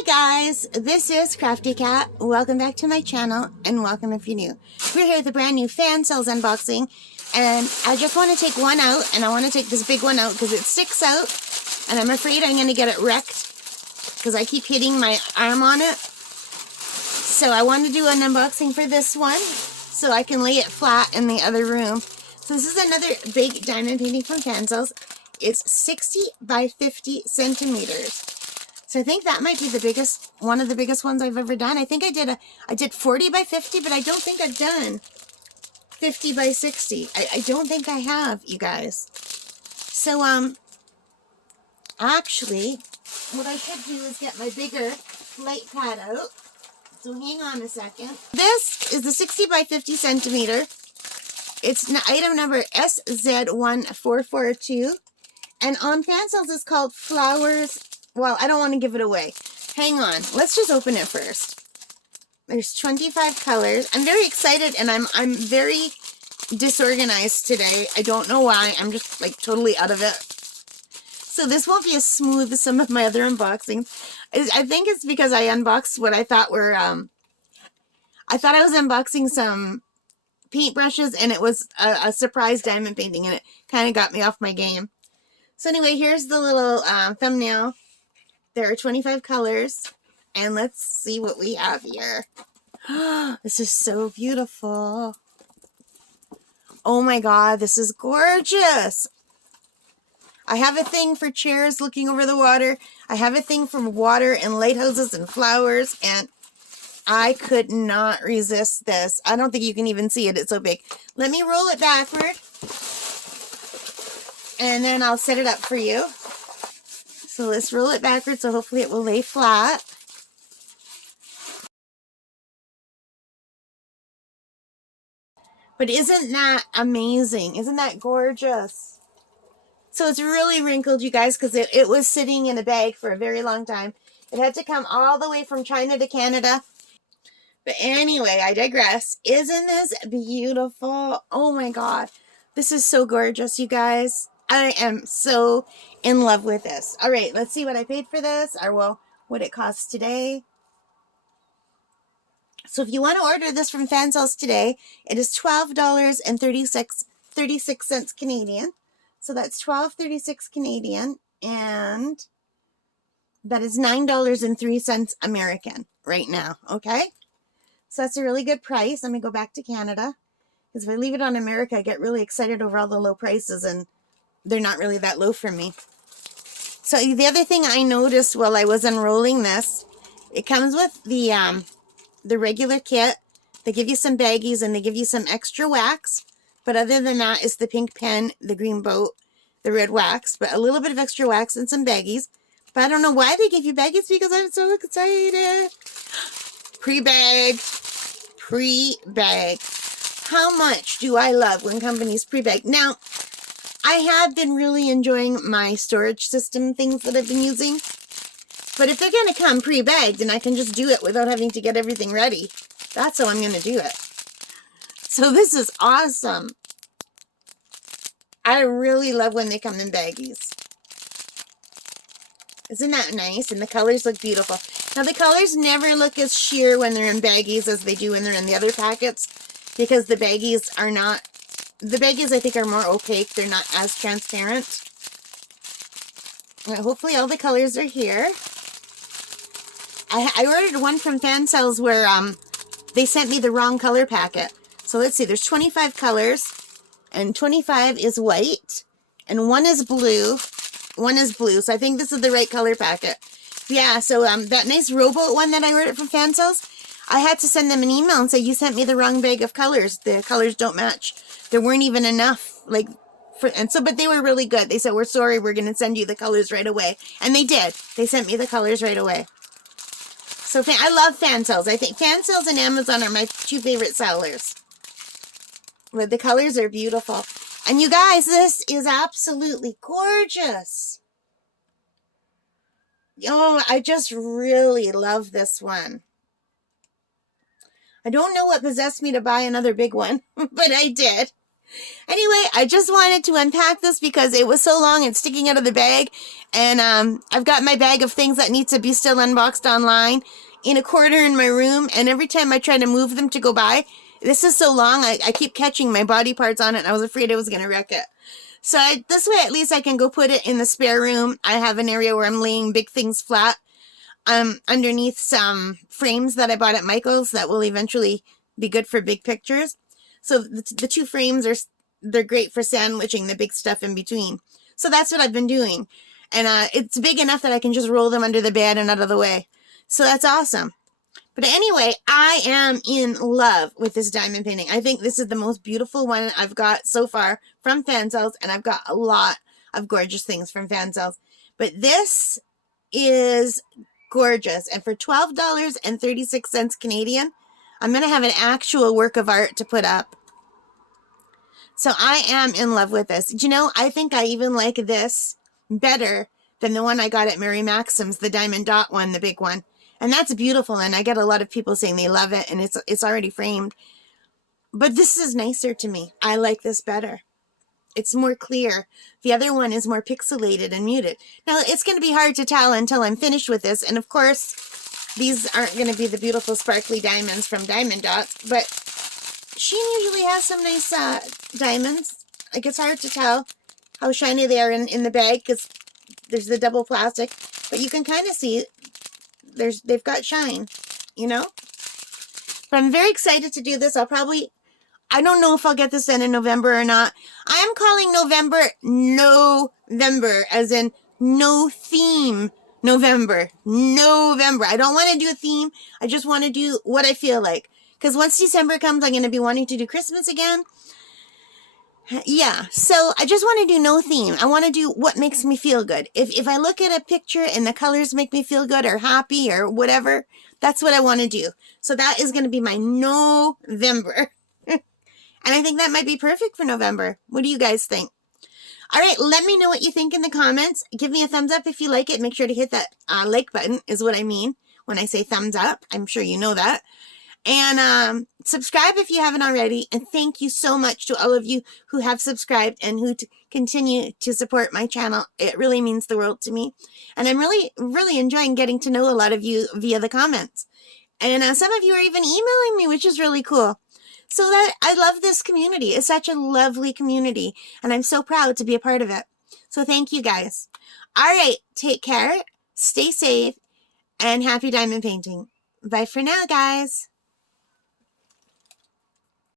Hi guys, this is Crafty Cat. Welcome back to my channel and welcome if you're new. We're here with a brand new Fansells unboxing and I just want to take one out and I want to take this big one out because it sticks out and I'm afraid I'm going to get it wrecked because I keep hitting my arm on it. So I want to do an unboxing for this one so I can lay it flat in the other room. So this is another big diamond painting from Fansells. It's 60 by 50 centimeters. So I think that might be the biggest, one of the biggest ones I've ever done. I think I did 40 by 50, but I don't think I've done 50 by 60. I don't think I have, you guys. So, actually, what I should do is get my bigger light pad out. So hang on a second. This is the 60 by 50 centimeter. It's item number SZ1442. And on Fansells it's called Flowers. Well, I don't want to give it away. Hang on. Let's just open it first. There's 25 colors. I'm very excited and I'm very disorganized today. I don't know why. I'm just like totally out of it. So this won't be as smooth as some of my other unboxings. I think it's because I unboxed what I thought were, I thought I was unboxing some paintbrushes and it was a surprise diamond painting and it kind of got me off my game. So anyway, here's the little thumbnail. There are 25 colors, and let's see what we have here. This is so beautiful. Oh my God, this is gorgeous. I have a thing for chairs looking over the water. I have a thing for water and lighthouses and flowers, and I could not resist this. I don't think you can even see it. It's so big. Let me roll it backward, and then I'll set it up for you. So let's roll it backwards so hopefully it will lay flat. But isn't that amazing? Isn't that gorgeous? So it's really wrinkled, you guys, because it was sitting in a bag for a very long time. It had to come all the way from China to Canada. But anyway, I digress. Isn't this beautiful? Oh my God. This is so gorgeous, you guys. I am so in love with this. All right, let's see what I paid for this, or well, what it costs today. So if you want to order this from Fansells today, it is $12.36 Canadian. So that's $12.36 Canadian, and that is $9.03 American right now, okay? So that's a really good price. Let me go back to Canada, because if I leave it on America, I get really excited over all the low prices, and they're not really that low for me. So the other thing I noticed while I was unrolling this, it comes with the regular kit. They give you some baggies and they give you some extra wax. But other than that, it's the pink pen, the green boat, the red wax, but a little bit of extra wax and some baggies. But I don't know why they give you baggies because I'm so excited. Pre-bag. Pre-bag. How much do I love when companies pre-bag? Now, I have been really enjoying my storage system things that I've been using. But if they're going to come pre-bagged, then I can just do it without having to get everything ready. That's how I'm going to do it. So this is awesome. I really love when they come in baggies. Isn't that nice? And the colors look beautiful. Now the colors never look as sheer when they're in baggies as they do when they're in the other packets, because the baggies are not, the baggies I think are more opaque. They're not as transparent. Well, hopefully all the colors are here. I ordered one from Fansells where they sent me the wrong color packet. So let's see, there's 25 colors, and 25 is white, and one is blue. One is blue, so I think this is the right color packet. Yeah, so that nice rowboat one that I ordered from Fansells, I had to send them an email and say, you sent me the wrong bag of colors. The colors don't match. There weren't even enough, like, but they were really good. They said, we're sorry, we're going to send you the colors right away. And they did. They sent me the colors right away. So I love Fansells. I think Fansells and Amazon are my two favorite sellers. But the colors are beautiful. And you guys, this is absolutely gorgeous. Oh, I just really love this one. I don't know what possessed me to buy another big one, but I did. Anyway, I just wanted to unpack this because it was so long and sticking out of the bag. And I've got my bag of things that need to be still unboxed online in a corner in my room. And every time I try to move them to go by, this is so long, I keep catching my body parts on it. And I was afraid I was going to wreck it. So this way, at least I can go put it in the spare room. I have an area where I'm laying big things flat underneath some frames that I bought at Michael's that will eventually be good for big pictures. So the two frames they're great for sandwiching the big stuff in between. So that's what I've been doing. And it's big enough that I can just roll them under the bed and out of the way. So that's awesome. But anyway, I am in love with this diamond painting. I think this is the most beautiful one I've got so far from Fansells, and I've got a lot of gorgeous things from Fansells. But this is gorgeous, and for $12.36 Canadian, I'm going to have an actual work of art to put up. So I am in love with this. Do you know, I think I even like this better than the one I got at Mary Maxim's, the diamond dot one, the big one. And that's beautiful, and I get a lot of people saying they love it, and it's already framed. But this is nicer to me. I like this better. It's more clear. The other one is more pixelated and muted. Now, it's going to be hard to tell until I'm finished with this. And, of course, these aren't going to be the beautiful sparkly diamonds from Diamond Dots. But Sheen usually has some nice diamonds. Like, it's hard to tell how shiny they are in the bag because there's the double plastic. But you can kind of see they've got shine, you know? But I'm very excited to do this. I don't know if I'll get this done in November or not. I am calling November, as in no theme November. November. I don't want to do a theme. I just want to do what I feel like. Because once December comes, I'm going to be wanting to do Christmas again. Yeah, so I just want to do no theme. I want to do what makes me feel good. If I look at a picture and the colors make me feel good or happy or whatever, that's what I want to do. So that is going to be my November. And I think that might be perfect for November. What do you guys think? All right, let me know what you think in the comments. Give me a thumbs up if you like it. Make sure to hit that like button is what I mean when I say thumbs up. I'm sure you know that. And subscribe if you haven't already. And thank you so much to all of you who have subscribed and who continue to support my channel. It really means the world to me. And I'm really, really enjoying getting to know a lot of you via the comments. And some of you are even emailing me, which is really cool. So that I love this community. It's such a lovely community. And I'm so proud to be a part of it. So thank you guys. All right. Take care. Stay safe. And happy diamond painting. Bye for now, guys.